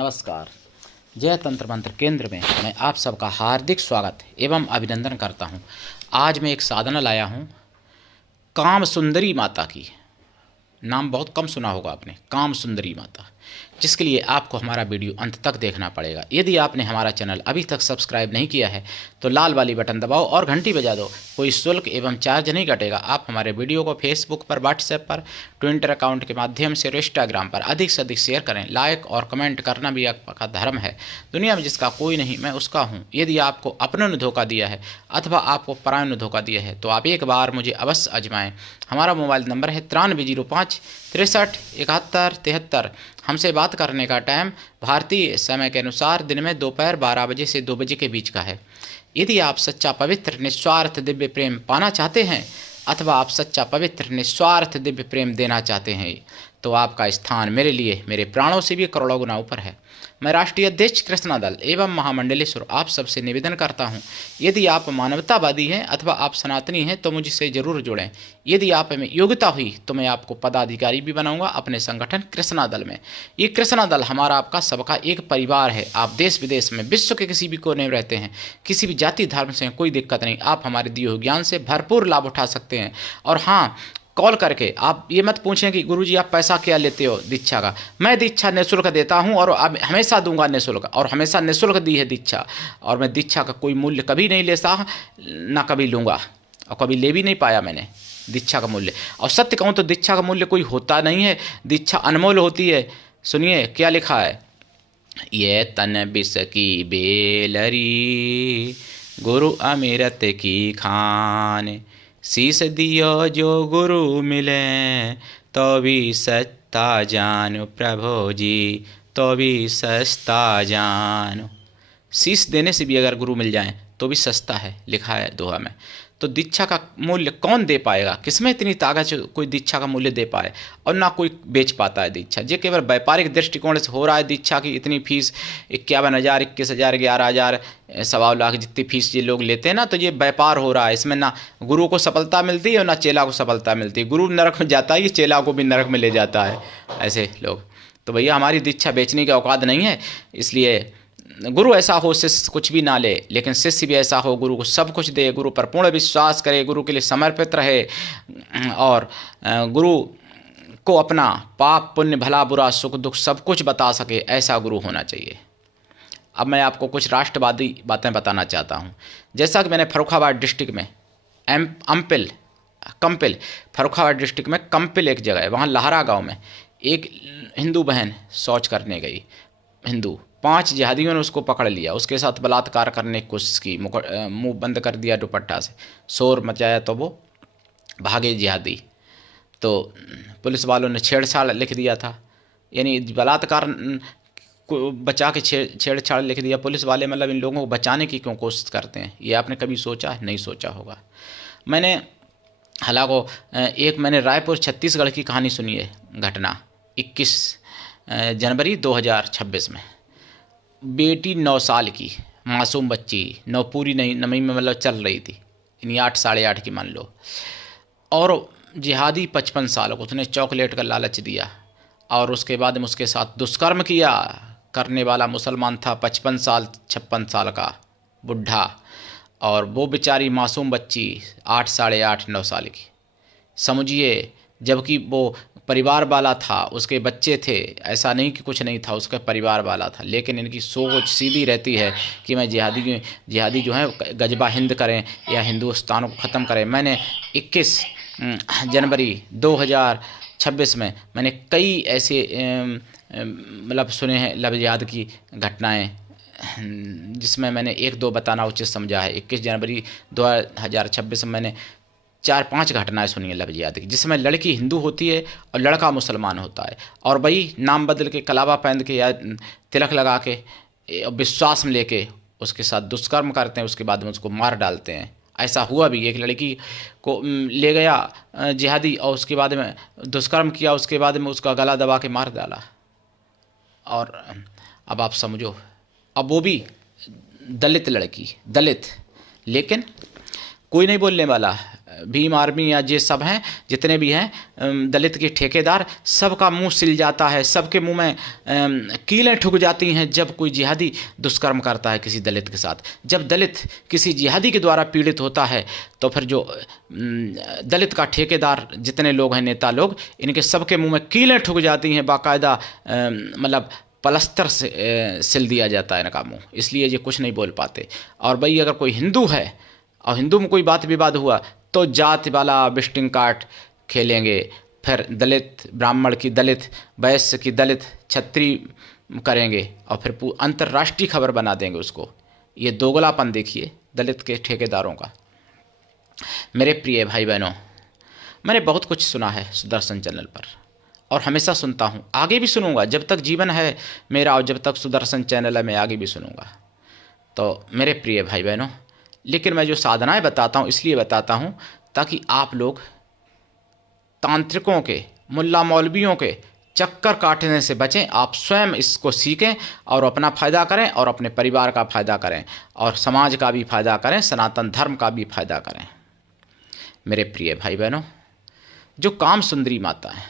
नमस्कार। जय तंत्र मंत्र केंद्र में मैं आप सबका हार्दिक स्वागत एवं अभिनंदन करता हूं। आज मैं एक साधना लाया हूं काम सुंदरी माता की। नाम बहुत कम सुना होगा आपने, काम सुंदरी माता, जिसके लिए आपको हमारा वीडियो अंत तक देखना पड़ेगा। यदि आपने हमारा चैनल अभी तक सब्सक्राइब नहीं किया है तो लाल वाली बटन दबाओ और घंटी बजा दो। कोई शुल्क एवं चार्ज नहीं कटेगा। आप हमारे वीडियो को फेसबुक पर, व्हाट्सएप पर, ट्विटर अकाउंट के माध्यम से और इंस्टाग्राम पर अधिक से अधिक शेयर करें। लाइक और कमेंट करना भी आपका धर्म है। दुनिया में जिसका कोई नहीं मैं उसका हूँ। यदि आपको अपनों ने धोखा दिया है अथवा आपको परायों ने धोखा दिया है तो आप एक बार मुझे अवश्य आजमाएं। हमारा मोबाइल नंबर है 9305 63 71 73। हमसे बात करने का टाइम भारतीय समय के अनुसार दिन में दोपहर 12 बजे से 2 बजे के बीच का है। यदि आप सच्चा पवित्र निस्वार्थ दिव्य प्रेम पाना चाहते हैं अथवा आप सच्चा पवित्र निस्वार्थ दिव्य प्रेम देना चाहते हैं तो आपका स्थान मेरे लिए मेरे प्राणों से भी करोड़ों गुना ऊपर है। मैं राष्ट्रीय अध्यक्ष कृष्णा दल एवं महामंडलेश्वर आप सबसे निवेदन करता हूं, यदि आप मानवतावादी हैं अथवा आप सनातनी हैं तो मुझसे जरूर जुड़ें। यदि आप में योग्यता हुई तो मैं आपको पदाधिकारी भी बनाऊंगा अपने संगठन कृष्णा दल में। ये कृष्णा दल हमारा आपका सबका एक परिवार है। आप देश विदेश में विश्व के किसी भी कोने में रहते हैं, किसी भी जाति धर्म से कोई दिक्कत नहीं, आप हमारे दिए हुए ज्ञान से भरपूर लाभ उठा सकते हैं। और हाँ, कॉल करके आप ये मत पूछें कि गुरुजी आप पैसा क्या लेते हो दीक्षा का। मैं दीक्षा निःशुल्क देता हूं और अब हमेशा दूंगा निःशुल्क, और हमेशा निःशुल्क दी है दीक्षा। और मैं दीक्षा का कोई मूल्य कभी नहीं लेता, ना कभी लूँगा और कभी ले भी नहीं पाया मैंने दीक्षा का मूल्य। और सत्य कहूँ तो दीक्षा का मूल्य कोई होता नहीं है, दीक्षा अनमोल होती है। सुनिए क्या लिखा है, ये तन बिस की बेलरी गुरु अमृत की खान, शीस दियो जो गुरु मिले तो भी सस्ता जानो प्रभु जी, तो भी सस्ता जानो। शीस देने से भी अगर गुरु मिल जाए तो भी सस्ता है, लिखा है दोहा में। तो दीक्षा का मूल्य कौन दे पाएगा? किसमें इतनी ताकत जो कोई दीक्षा का मूल्य दे पाए? और ना कोई बेच पाता है दीक्षा। ये केवल व्यापारिक दृष्टिकोण से हो रहा है। दीक्षा की इतनी फीस 51,000, 21,000, 11,000, 1.25 लाख जितनी फीस ये लोग लेते हैं ना, तो ये व्यापार हो रहा है। इसमें ना गुरु को सफलता मिलती है और ना चेला को सफलता मिलती है। गुरु नरक में जाता है, ये चेला को भी नरक में ले जाता है ऐसे लोग। तो भैया हमारी दीक्षा बेचने की औकात नहीं है। इसलिए गुरु ऐसा हो शिष्य कुछ भी ना ले, लेकिन शिष्य भी ऐसा हो गुरु को सब कुछ दे, गुरु पर पूर्ण विश्वास करे, गुरु के लिए समर्पित रहे और गुरु को अपना पाप पुण्य भला बुरा सुख दुख सब कुछ बता सके, ऐसा गुरु होना चाहिए। अब मैं आपको कुछ राष्ट्रवादी बातें बताना चाहता हूँ। जैसा कि मैंने फर्रुखाबाद डिस्ट्रिक्ट में कंपिल फर्रुखाबाद डिस्ट्रिक्ट में कंपिल एक जगह है, वहाँ लहरा गाँव में एक हिंदू बहन शौच करने गई। हिंदू 5 जिहादियों ने उसको पकड़ लिया, उसके साथ बलात्कार करने की कोशिश की, मुंह बंद कर दिया दुपट्टा से, शोर मचाया तो वो भागे जिहादी। तो पुलिस वालों ने छेड़छाड़ लिख दिया था, यानी बलात्कार को बचा के छेड़छाड़ लिख दिया। पुलिस वाले मतलब इन लोगों को बचाने की क्यों कोशिश करते हैं? ये आपने कभी सोचा? नहीं सोचा होगा। मैंने हालांकि एक मैंने रायपुर छत्तीसगढ़ की कहानी सुनी है, घटना 21 जनवरी 2026 में। बेटी 9 साल की मासूम बच्ची, 9 पूरी नहीं नवी में मतलब चल रही थी, यानी 8 साढ़े 8 की मान लो। और जिहादी 55 साल को उसने चॉकलेट का लालच दिया और उसके बाद में उसके साथ दुष्कर्म किया। करने वाला मुसलमान था, 55 साल 56 साल का बुढ़ा, और वो बेचारी मासूम बच्ची 8 साढ़े 8 9 साल की। समझिए, जबकि वो परिवार वाला था, उसके बच्चे थे, ऐसा नहीं कि कुछ नहीं था, उसका परिवार वाला था। लेकिन इनकी सोच सीधी रहती है कि मैं जिहादी जो है गजबा हिंद करें या हिंदुस्तान को ख़त्म करें। मैंने 21 जनवरी 2026 में मैंने कई ऐसे मतलब सुने हैं लफ्ज़ की घटनाएं, जिसमें मैंने 1-2 बताना उचित समझा है। 21 जनवरी 2026 में मैंने 4-5 घटनाएं सुनी है लफ्ज़ याद की, जिसमें लड़की हिंदू होती है और लड़का मुसलमान होता है, और वही नाम बदल के कलावा पहन के या तिलक लगा के विश्वास में लेके उसके साथ दुष्कर्म करते हैं, उसके बाद में उसको मार डालते हैं। ऐसा हुआ भी, एक लड़की को ले गया जिहादी और उसके बाद में दुष्कर्म किया, उसके बाद में उसका गला दबा के मार डाला। और अब आप समझो, अब वो भी दलित लड़की, दलित, लेकिन कोई नहीं बोलने वाला। भीम आर्मी या ये सब हैं, जितने भी हैं दलित के ठेकेदार, सबका मुंह सिल जाता है, सबके मुंह में कीलें ठुक जाती हैं जब कोई जिहादी दुष्कर्म करता है किसी दलित के साथ। जब दलित किसी जिहादी के द्वारा पीड़ित होता है तो फिर जो दलित का ठेकेदार जितने लोग हैं, नेता लोग, इनके सबके मुंह में कीलें ठुक जाती हैं, बाकायदा मतलब पलस्तर से सिल दिया जाता है इनका मुंह, इसलिए ये कुछ नहीं बोल पाते। और भाई अगर कोई हिंदू है और हिंदू में कोई बात विवाद हुआ तो जाति वाला विजिटिंग कार्ड खेलेंगे, फिर दलित ब्राह्मण की दलित, वैश्य की दलित, क्षत्रिय करेंगे और फिर अंतर्राष्ट्रीय खबर बना देंगे उसको। ये दोगलापन देखिए दलित के ठेकेदारों का। मेरे प्रिय भाई बहनों, मैंने बहुत कुछ सुना है सुदर्शन चैनल पर और हमेशा सुनता हूँ, आगे भी सुनूंगा, जब तक जीवन है मेरा और जब तक सुदर्शन चैनल है मैं आगे भी सुनूंगा। तो मेरे प्रिय भाई बहनों, लेकिन मैं जो साधनाएं बताता हूँ इसलिए बताता हूँ ताकि आप लोग तांत्रिकों के, मुल्ला मौलवियों के चक्कर काटने से बचें, आप स्वयं इसको सीखें और अपना फ़ायदा करें और अपने परिवार का फ़ायदा करें और समाज का भी फ़ायदा करें, सनातन धर्म का भी फ़ायदा करें। मेरे प्रिय भाई बहनों, जो काम सुंदरी माता है,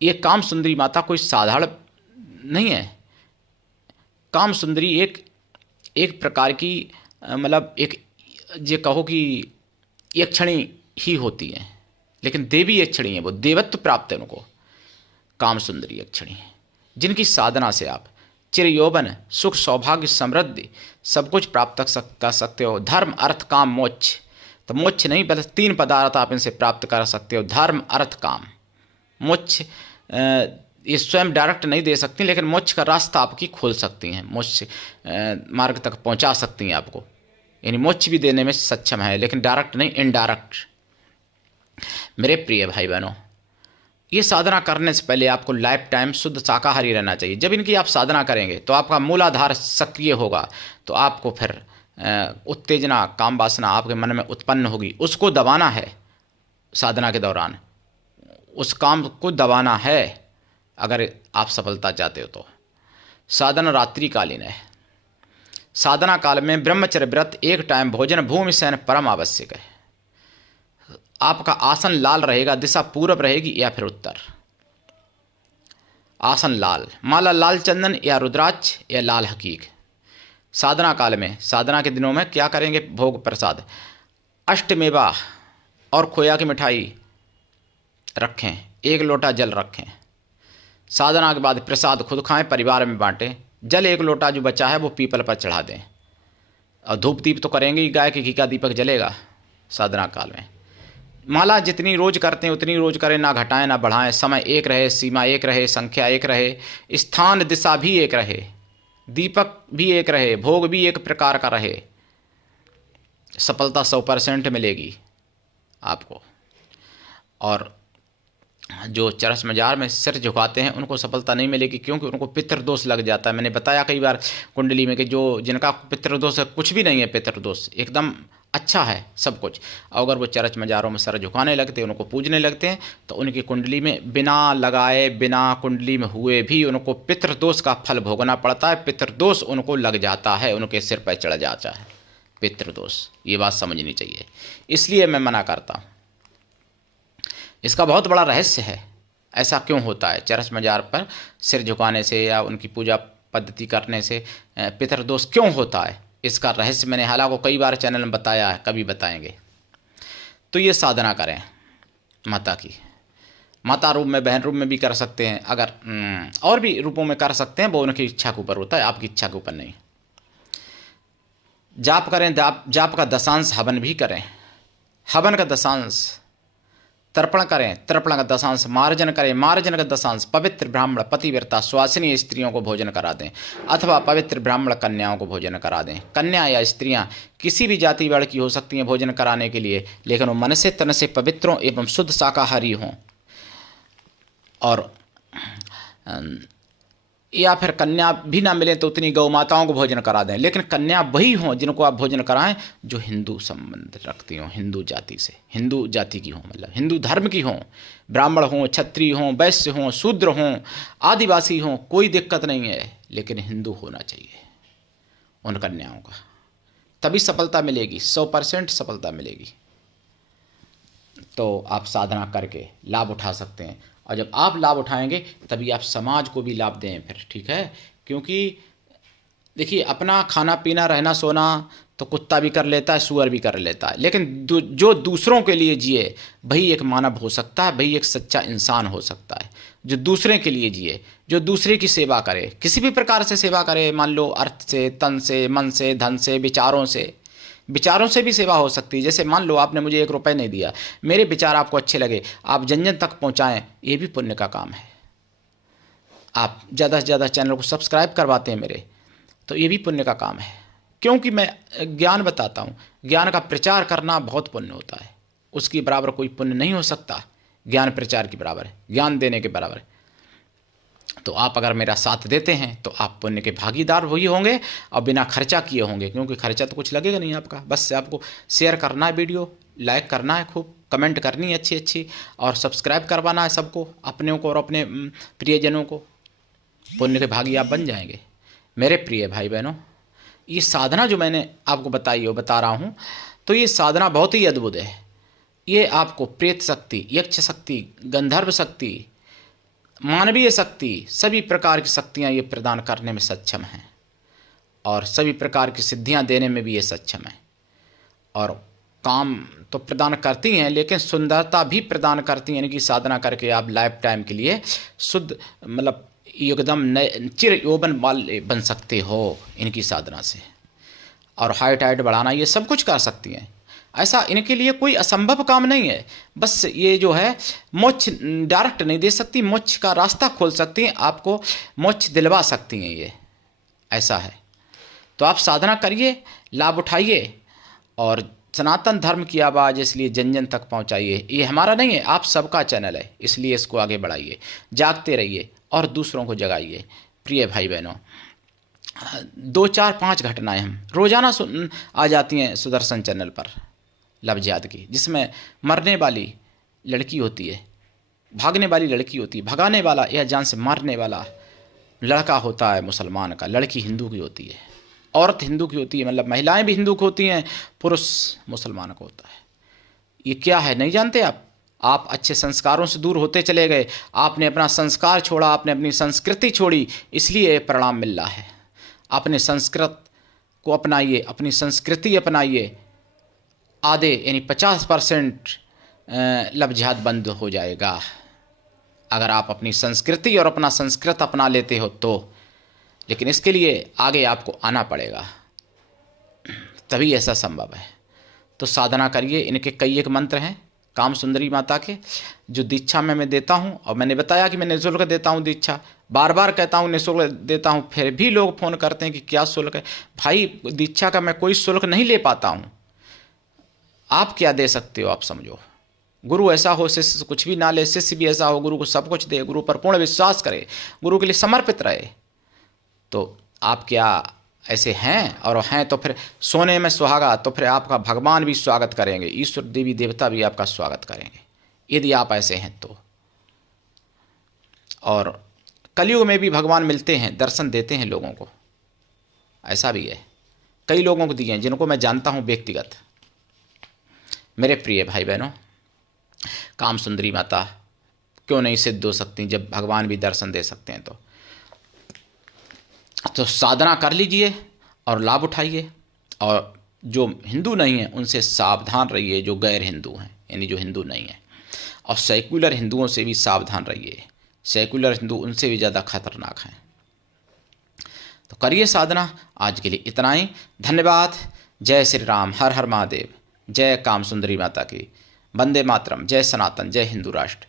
ये काम सुंदरी माता कोई साधारण नहीं है। काम सुंदरी एक प्रकार की मतलब एक ये कहो कि यक्षिणी ही होती है, लेकिन देवी यक्षिणी है, वो देवत्व प्राप्त है उनको। काम सुंदरी यक्षिणी है जिनकी साधना से आप चिर यौवन, सुख, सौभाग्य, समृद्धि सब कुछ प्राप्त कर सकते हो। धर्म, अर्थ, काम, मोक्ष। तो मोक्ष नहीं बल्कि 3 पदार्थ आप इनसे प्राप्त कर सकते हो, धर्म, अर्थ, काम। मोक्ष ये स्वयं डायरेक्ट नहीं दे सकती, लेकिन मोक्ष का रास्ता आपकी खोल सकती हैं, मोक्ष मार्ग तक पहुंचा सकती हैं आपको, यानी मोक्ष भी देने में सक्षम है, लेकिन डायरेक्ट नहीं, इनडायरेक्ट। मेरे प्रिय भाई बहनों, ये साधना करने से पहले आपको लाइफ टाइम शुद्ध शाकाहारी रहना चाहिए। जब इनकी आप साधना करेंगे तो आपका मूलाधार सक्रिय होगा, तो आपको फिर उत्तेजना, काम वासना आपके मन में उत्पन्न होगी, उसको दबाना है साधना के दौरान, उस काम को दबाना है अगर आप सफलता चाहते हो तो। साधना रात्रिकालीन है। साधना काल में ब्रह्मचर्य व्रत, एक टाइम भोजन, भूमि शयन परम आवश्यक है। आपका आसन लाल रहेगा, दिशा पूरब रहेगी या फिर उत्तर। आसन लाल, माला लाल चंदन या रुद्राक्ष या लाल हकीक। साधना काल में, साधना के दिनों में क्या करेंगे? भोग प्रसाद, अष्टमेवा और खोया की मिठाई रखें, 1 लोटा जल रखें। साधना के बाद प्रसाद खुद खाएं, परिवार में बांटें। जल 1 लोटा जो बचा है वो पीपल पर चढ़ा दें। और धूप दीप तो करेंगे ही, गाय के घी का दीपक जलेगा साधना काल में। माला जितनी रोज करते हैं उतनी रोज करें, ना घटाएं ना बढ़ाएं। समय एक रहे, सीमा एक रहे, संख्या एक रहे, स्थान दिशा भी एक रहे, दीपक भी एक रहे, भोग भी एक प्रकार का रहे। सफलता 100% मिलेगी आपको। और जो चरस मजार में सिर झुकाते हैं उनको सफलता नहीं मिलेगी, क्योंकि उनको पितृदोष लग जाता है। मैंने बताया कई बार कुंडली में कि जो जिनका पितृदोष है, कुछ भी नहीं है पितृदोष, एकदम अच्छा है सब कुछ। अगर वो चरच मजारों में सर झुकाने लगते हैं, उनको पूजने लगते हैं, तो उनकी कुंडली में बिना लगाए, बिना कुंडली में हुए भी उनको पितृदोष का फल भोगना पड़ता है। पितृदोष उनको लग जाता है, उनके सिर पर चढ़ जाता है पितृदोष। ये बात समझनी चाहिए, इसलिए मैं मना करता हूँ। इसका बहुत बड़ा रहस्य है, ऐसा क्यों होता है? चरस मजार पर सिर झुकाने से या उनकी पूजा पद्धति करने से पितृदोष क्यों होता है, इसका रहस्य मैंने हालांकि कई बार चैनल में बताया है, कभी बताएंगे। तो ये साधना करें माता की, माता रूप में, बहन रूप में भी कर सकते हैं, अगर और भी रूपों में कर सकते हैं, वो उनकी इच्छा के ऊपर होता है, आपकी इच्छा के ऊपर नहीं। जाप करें, जाप का दशांश हवन भी करें, हवन का दशांश तर्पण करें, तर्पण का दशांश मार्जन करें, मार्जन का दशांश पवित्र ब्राह्मण पतिव्रता स्वासिनी स्त्रियों को भोजन करा दें, अथवा पवित्र ब्राह्मण कन्याओं को भोजन करा दें। कन्या या स्त्रियां किसी भी जाति वर्ग की हो सकती हैं भोजन कराने के लिए, लेकिन वो मन से तन से पवित्रों एवं शुद्ध शाकाहारी हों। और या फिर कन्या भी ना मिले तो उतनी गौ माताओं को भोजन करा दें, लेकिन कन्या वही हों जिनको आप भोजन कराएं जो हिंदू संबंध रखती हों, हिंदू जाति से, हिंदू जाति की हों, मतलब हिंदू धर्म की हों। ब्राह्मण हों, क्षत्रिय हों, वैश्य हों, शूद्र हों, आदिवासी हों, कोई दिक्कत नहीं है, लेकिन हिंदू होना चाहिए उन कन्याओं का, तभी सफलता मिलेगी, 100% सफलता मिलेगी। तो आप साधना करके लाभ उठा सकते हैं। और जब आप लाभ उठाएंगे तभी आप समाज को भी लाभ दें फिर, ठीक है। क्योंकि देखिए, अपना खाना पीना रहना सोना तो कुत्ता भी कर लेता है, सूअर भी कर लेता है, लेकिन जो दूसरों के लिए जिए वही एक मानव हो सकता है, वही एक सच्चा इंसान हो सकता है। जो दूसरे के लिए जिए, जो दूसरे की सेवा करे, किसी भी प्रकार से सेवा करे, मान लो अर्थ से, तन से, मन से, धन से, विचारों से भी सेवा हो सकती है। जैसे मान लो आपने मुझे 1 रुपये नहीं दिया, मेरे विचार आपको अच्छे लगे, आप जन जन तक पहुँचाएँ, ये भी पुण्य का काम है। आप ज़्यादा से ज़्यादा चैनल को सब्सक्राइब करवाते हैं मेरे, तो ये भी पुण्य का काम है। क्योंकि मैं ज्ञान बताता हूँ, ज्ञान का प्रचार करना बहुत पुण्य होता है, उसकी बराबर कोई पुण्य नहीं हो सकता। ज्ञान प्रचार के बराबर है, ज्ञान देने के बराबर है। तो आप अगर मेरा साथ देते हैं तो आप पुण्य के भागीदार वही होंगे और बिना खर्चा किए होंगे, क्योंकि खर्चा तो कुछ लगेगा नहीं आपका। बस आपको शेयर करना है, वीडियो लाइक करना है, खूब कमेंट करनी है अच्छी और सब्सक्राइब करवाना है सबको, अपने को और अपने प्रियजनों को। पुण्य के भागी आप बन जाएंगे। मेरे प्रिय भाई बहनों, ये साधना जो मैंने आपको बताई हो, बता रहा हूँ, तो ये साधना बहुत ही अद्भुत है। ये आपको प्रेत शक्ति, यक्ष शक्ति, गंधर्व शक्ति, मानवीय शक्ति, सभी प्रकार की शक्तियाँ ये प्रदान करने में सक्षम हैं और सभी प्रकार की सिद्धियाँ देने में भी ये सक्षम है। और काम तो प्रदान करती हैं, लेकिन सुंदरता भी प्रदान करती हैं। इनकी साधना करके आप लाइफ टाइम के लिए शुद्ध, मतलब एकदम नए चिर यौवन वाले बन सकते हो इनकी साधना से। और हाइट बढ़ाना, ये सब कुछ कर सकती हैं। ऐसा इनके लिए कोई असंभव काम नहीं है। बस ये जो है मोक्ष डायरेक्ट नहीं दे सकती, मोक्ष का रास्ता खोल सकती हैं, आपको मोक्ष दिलवा सकती हैं ये, ऐसा है। तो आप साधना करिए, लाभ उठाइए और सनातन धर्म की आवाज़ इसलिए जन जन तक पहुंचाइए। ये हमारा नहीं है, आप सबका चैनल है, इसलिए इसको आगे बढ़ाइए, जागते रहिए और दूसरों को जगाइए। प्रिय भाई बहनों, 2, 4, 5 घटनाएं हम रोज़ाना आ जाती हैं सुदर्शन चैनल पर लफ्ज़ की, जिसमें मरने वाली लड़की होती है, भागने वाली लड़की होती है, भगाने वाला या जान से मारने वाला लड़का होता है मुसलमान का, लड़की हिंदू की होती है, औरत हिंदू की होती है, मतलब महिलाएं भी हिंदू की होती हैं, पुरुष मुसलमान को होता है। ये क्या है नहीं जानते आप? आप अच्छे संस्कारों से दूर होते चले गए, आपने अपना संस्कार छोड़ा, आपने अपनी संस्कृति छोड़ी, इसलिए परिणाम मिल रहा है। अपने संस्कृत को अपनाइए, अपनी संस्कृति अपनाइए। आधे यानी 50% लफ्ज़ात बंद हो जाएगा अगर आप अपनी संस्कृति और अपना संस्कृत अपना लेते हो तो। लेकिन इसके लिए आगे आपको आना पड़ेगा, तभी ऐसा संभव है। तो साधना करिए। इनके कई एक मंत्र हैं काम सुंदरी माता के, जो दीक्षा में मैं देता हूं, और मैंने बताया कि मैं निःशुल्क देता हूं दीक्षा, बार बार कहता हूं निःशुल्क देता हूं, फिर भी लोग फ़ोन करते हैं कि क्या शुल्क है। भाई, दीक्षा का मैं कोई शुल्क नहीं ले पाता हूं। आप क्या दे सकते हो आप समझो। गुरु ऐसा हो शिष्य कुछ भी ना ले, शिष्य भी ऐसा हो गुरु को सब कुछ दे, गुरु पर पूर्ण विश्वास करे, गुरु के लिए समर्पित रहे। तो आप क्या ऐसे हैं? और हैं तो फिर सोने में सुहागा, तो फिर आपका भगवान भी स्वागत करेंगे, ईश्वर देवी देवता भी आपका स्वागत करेंगे यदि आप ऐसे हैं तो। और कलयुग में भी भगवान मिलते हैं, दर्शन देते हैं लोगों को, ऐसा भी है। कई लोगों को दिए हैं जिनको मैं जानता हूँ व्यक्तिगत। मेरे प्रिय भाई बहनों, काम सुंदरी माता क्यों नहीं सिद्ध हो सकती जब भगवान भी दर्शन दे सकते हैं? तो साधना कर लीजिए और लाभ उठाइए। और जो हिंदू नहीं हैं उनसे सावधान रहिए, जो गैर हिंदू हैं यानी जो हिंदू नहीं हैं। और सेकुलर हिंदुओं से भी सावधान रहिए, सेकुलर हिंदू उनसे भी ज़्यादा खतरनाक हैं। तो करिए साधना। आज के लिए इतना ही, धन्यवाद। जय श्री राम, हर हर महादेव, जय काम सुंदरी माता की, वंदे मातरम, जय सनातन, जय हिंदू राष्ट्र।